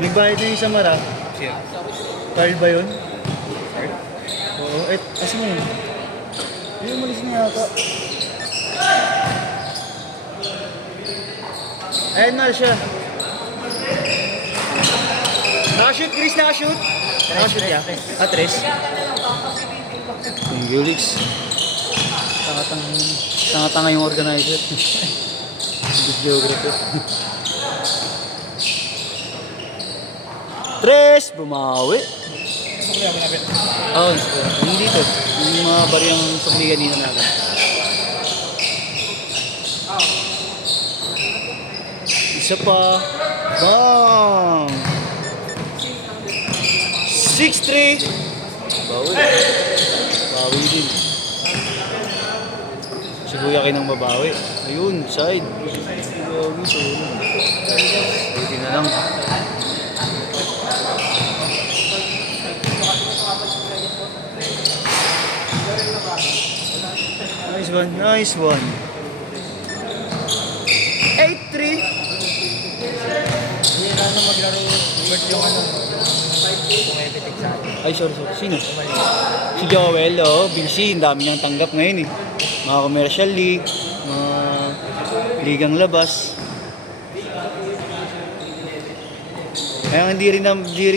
Nagbayad na yung sa Mara. Siya. Carl ba yun? Carl? Oo. As mo yun. Hindi, umalis na yata. Ayan na siya. Nakashoot, Chris, nakashoot. Nakashoot ya? Tres. Yung Gulix. Tanga-tanga yung organizer. Videographer. Tres! Bumawi. Oo, yung dito. Yung mga bariyang sukli kanina natin. Isa pa. Bang! 6-3. Bawi. Bawi din. Si Kuya Kinang babawi. Ayun, side. Bawi sa ulo. Buti na lang. Nice one, nice one. 8-3. Hindi na maglaro Bert yung pumipitik sa atin. Ay, sorry. Sino? Si Joel, oh. Busy. Ang dami niyang tanggap ngayon, eh. Mga commercial league, mga ligang labas. Kaya hindi rin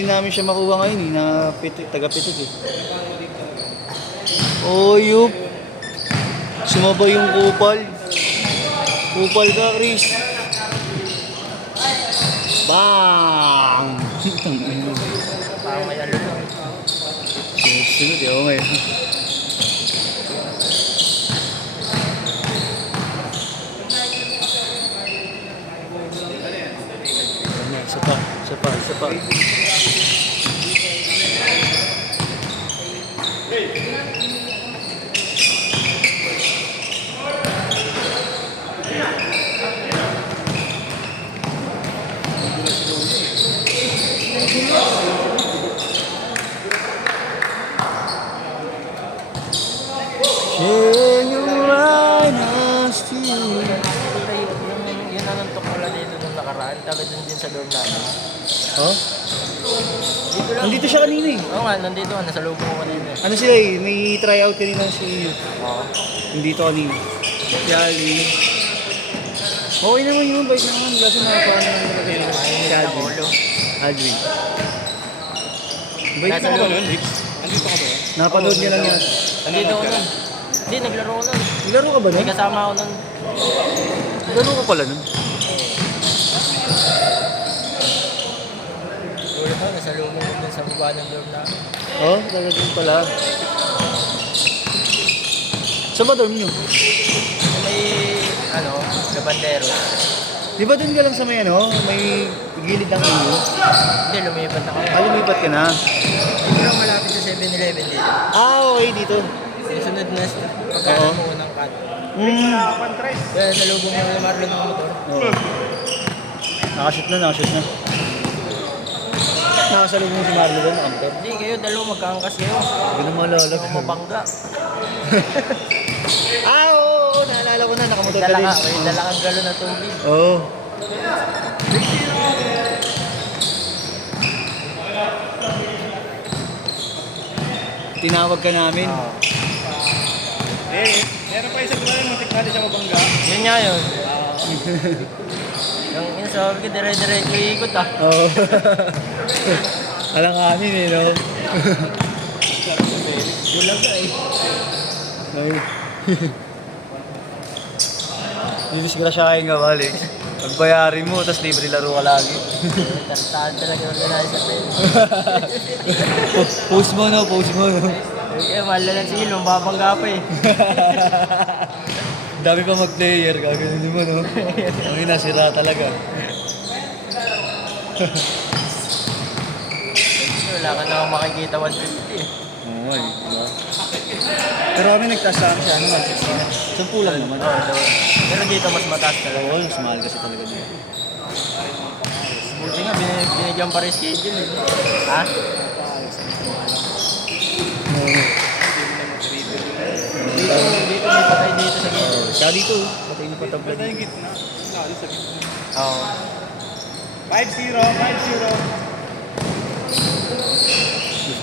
namin siya makuha ngayon, eh. Na taga-pitik, eh. Oh, yup. Sumabay yung kupal. Kupal ka, Chris. Bang! Parang may alun lang. Sunod, eh. Okay. Isa pa. Share your honesty. Yun ang nantok ko lang dito nung nakaraan. Tapos dun din sa dorm namin. Oh? Dito lang. Nandito siya kanina, eh. Oo nga, nandito nga. Nasa loob ko kanina. Ano sila, eh? May tryout kanina si Oo. Nandito kanina. Si Ali. Okay naman yun, bait naman. Kasi nakapaan naman nila si Adwin. Adwin. Bait Nasa naman loob. ba nun, Rix? Nandito ka ba? Napanood niya lang yan. Nandito ako nun. Hindi, naglaro ko nun. Naglaro ka ba May nun? kasama ako nun. Naglaro ka pala nun? Ulit ako, nasa loob ko dun sa baba ng dorm namin. Oo, talagang pala. Saan ba dorm nyo? May, labandero. Di ba dun ka lang sa may may gilid ng iyo? Hindi, lumipat ako. Lumipat ka na. Dito lang malapit sa 7-Eleven dito. Okay, dito. Sunod na Oo. pagkanan mo unang cut. Kaya sa lubong ng Marlon ng motor. Oo. Nakashoot na. Nakasalubong mo si Marlo doon, nakamotor. Hindi, kayo dalawa magkaangkas kayo. Hindi na maalala. Hindi mo mabangga. Oo, naalala ko na, nakamotor ka din. May dala kang galon na tubig. Oo. Tinawag ka namin. Oo. Meron pa isa tuloy, muntik natin siya mabangga. Yun nga yun. Yung sabi ko, dire-diretso ikot ah. Oo. Alanganin eh, no? Bulag ka eh. Ay. Dinisgrasyahin ka, balik. Pagbayarin mo, tapos libre laro ka lagi. Tartahan talaga yung organizer na yun. Post mo, no? Kaya mahal na lang sige, lumbabangga pa eh. Dami pa mag-player, gagawin mo, no? Ang inasira talaga. Wala ka naman makikita 150 eh. Oo, diba? Pero kami nagtaas sa akin siya, 160 na. 10 lang naman. Oo, daw. Pero dito mas mataas talaga. Oo, mas mahal kasi talaga dito. Buti nga, binigyan pa rin schedule eh. Ha? Dito may patay dito sa gitna. Siya dito, patay na patabla Basta yung dito. gitna. Lalo sa gitna. Oo. 5-0.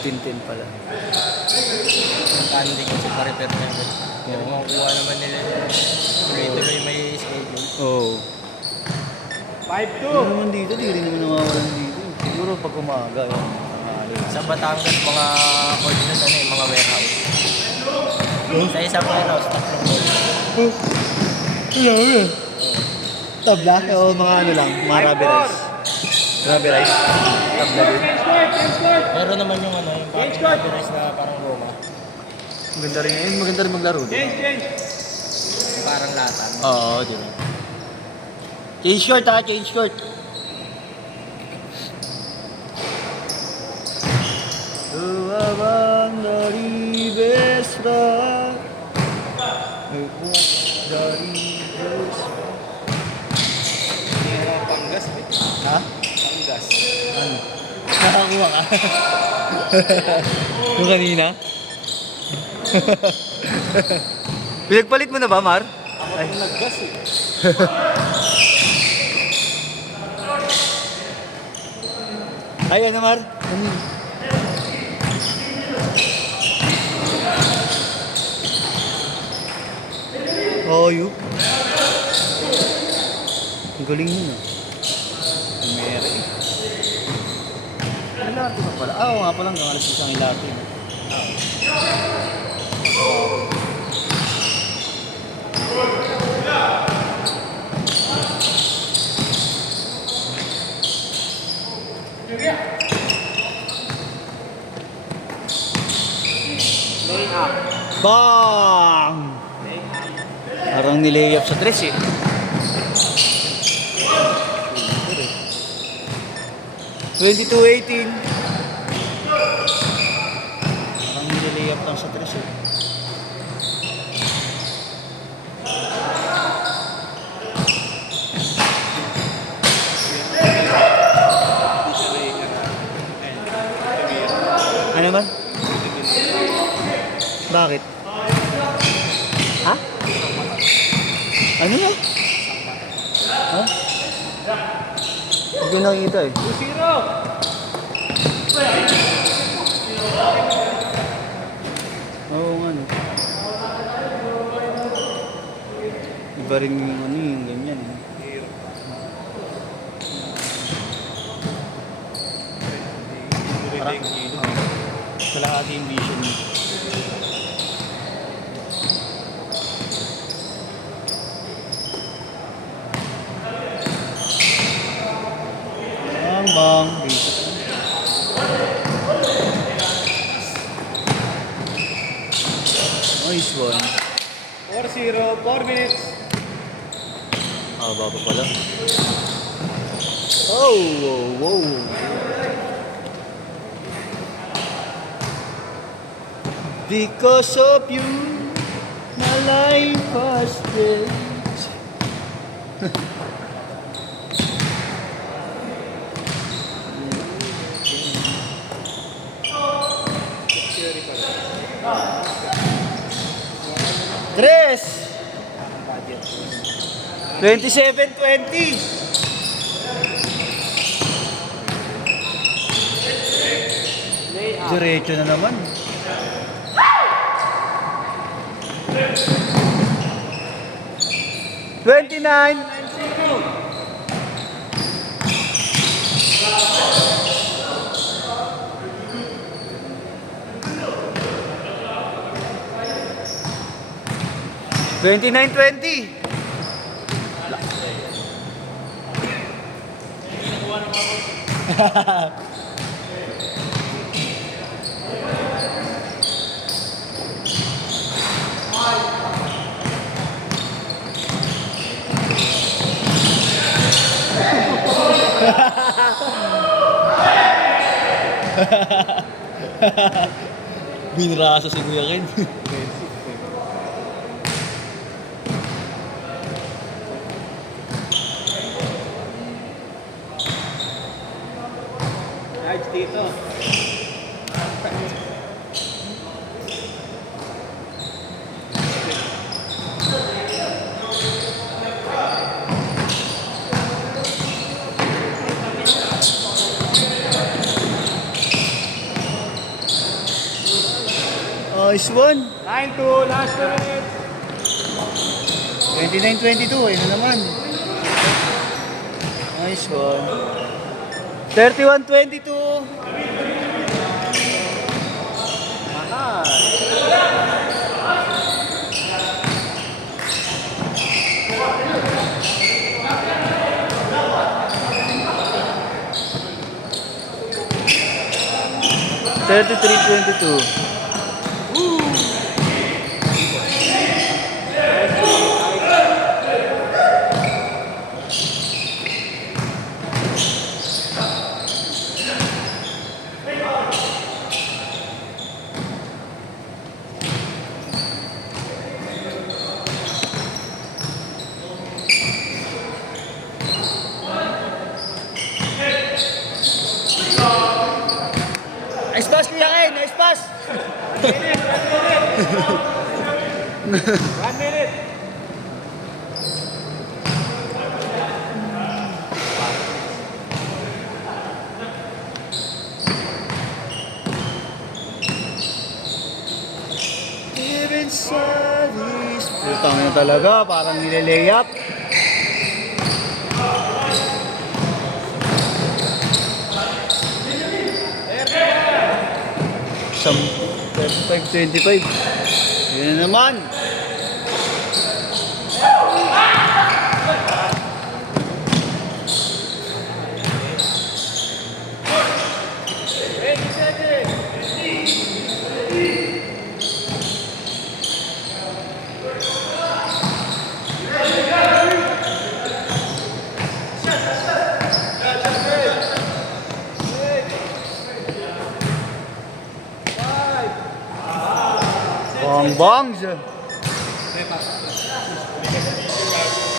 15-10 pala. Yung tanding kasi pa-repair na yun. Pero makukuha naman nila yun. Tuloy-tuloy may schedule. Oo. 5-2. Ano naman dito, di rin naman nawawalan dito. Siguro pag umaga, yun. Sa Batangas, mga ordinance, ano yung mga warehouse. Sa isang warehouse, 3 ordinance. Tabla? O mga ano lang, mga rubberized. Rubberized? Tabla din. Meron naman yung ano, yung parang rubberized na parang Roma. Maganda rin yun. Maganda rin maglaro din. Yung parang lata. Oo, di ba? Change short ha, change short. Luwabang dari besra. Dari besra. Hindi nga mga panggas. Ha? Panggas. Ano? Nakakuha ka? Yung kanina? Pinagpalit mo na ba, Mar? Ay. Naggas eh. Ay, ano, Mar? Ano yun? Oh, you? Ang galing yun, ah. Mary. Ang lati pa pala. Ah, oo nga palang alas isang ilati. Bang! Parang nilayap sa tres eh. Twenty-two 18. Parang nilayap lang sa tres eh. Ano naman? Bakit? Ha? Ano yan? Ha? Hindi ko nakikita eh. 2-0. Oo nga no. Iba rin yung ano yung ganyan eh. Parang kalahati yung vision mo. Bang, basic. Nice one. 4-0. 4 minutes. Haba pa pala. Oh, wow, wow. Because of you, my life has changed. Tres! 27-20. Diretso na naman. Twenty-nine. 29-20. Binrasa si Kuya Ken. Ayos dito. Nice one. 9-2, last 2 minutes. 29-22, ayun na naman. Nice one. 31-22. Mahal. 33-22. Nice pass, Kuya Ken! Nice pass! 1 minute. Even service. Putang na talaga, parang nile-layup. Sam 35-25. Yun na naman. Bang bangs.